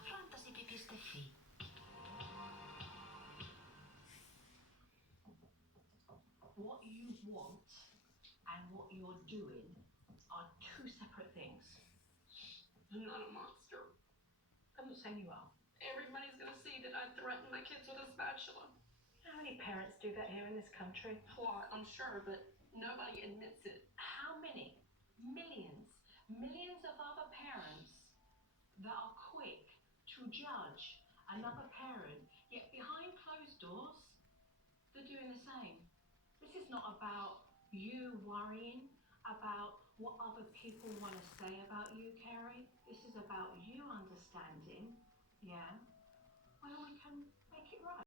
casa fantasypi.fi. What you want and what you're doing are two separate things. I'm not a monster. I'm not saying you are. Everybody's gonna see that I threatened my kids with a spatula. How many parents do that here in this country? A lot, I'm sure, but nobody admits it. How many? Millions of other parents that are quick to judge another parent, yet behind closed doors, they're doing the same. This is not about you worrying about what other people want to say about you, Kerry. This is about you understanding, yeah, where we can